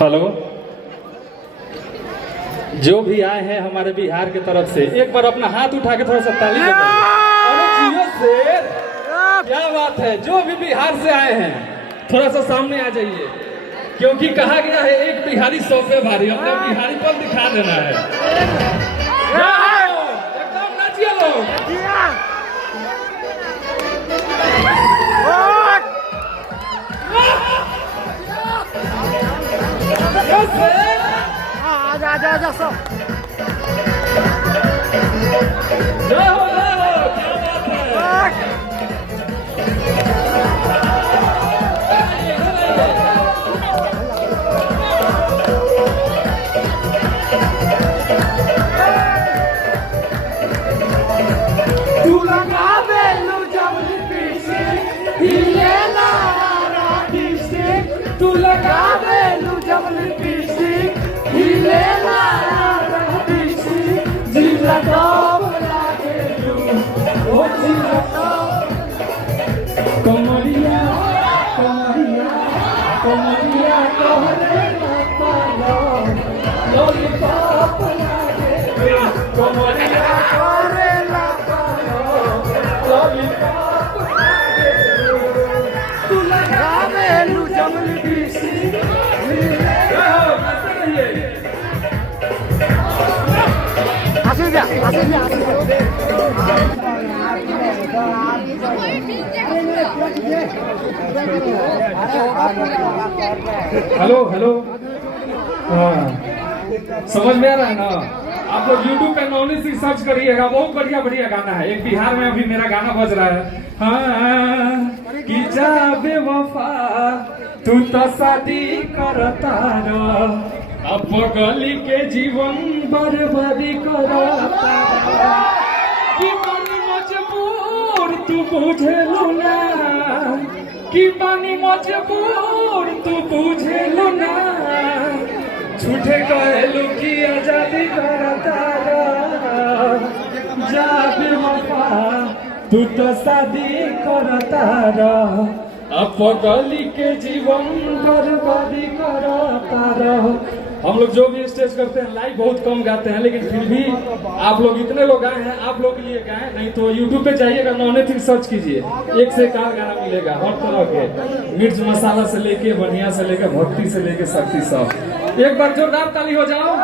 Hello, जो भी आए हैं हमारे बिहार की तरफ से एक बार अपना हाथ उठा के थोड़ा सा ताली बजाइए। अरे जियो शेर, क्या बात है। जो भी बिहार से आए हैं थोड़ा सा सामने आ जाइए, क्योंकि कहा गया है एक बिहारी 100 पे भारी। अपना बिहारी पल दिखा देना है। एकदम नाचिए लोग। आजा सब क्या बात है। तू लगावे लो जब पीछे हिले ना पीछे तू लगावे लो जब पीछे हिले ना पीछे जिला दब लागे लो ओ जिला कमरिया कमरिया कमरिया कहरे ना लॉलीपॉप लागे कमरिया कहरे ना लॉलीपॉप लागे तू लगावे लू जमल बीसी हेलो हेलो, हाँ समझ में आ रहा है ना। आप लोग YouTube पे नॉलेज से सर्च करिएगा, बहुत बढ़िया बढ़िया गाना है। एक बिहार में अभी मेरा गाना बज रहा है। हाँ कि जा बेवफा तू तो शादी करता रह, अब गली के जीवन बर्बादी करता कि बनी मजबूर तू बुझे लो ना, कि बनी मजबूर तू बुझे लो ना, झूठे कहलू की आजादी करता जा बेवफा तू तो शादी करता रह, अब गली के जीवन बर्बादी करता रह। हम लोग जो भी स्टेज करते हैं लाइव बहुत कम गाते हैं, लेकिन फिर भी आप लोग इतने लोग आए हैं, आप लोग के लिए गाए। नहीं तो YouTube पे जाइएगा, नॉनेथिंग सर्च कीजिए, एक से एक गाना मिलेगा हर तरह के, मिर्च मसाला से लेके बढ़िया से लेके भक्ति से लेके शक्ति सब। एक बार जोरदार ताली हो जाओ।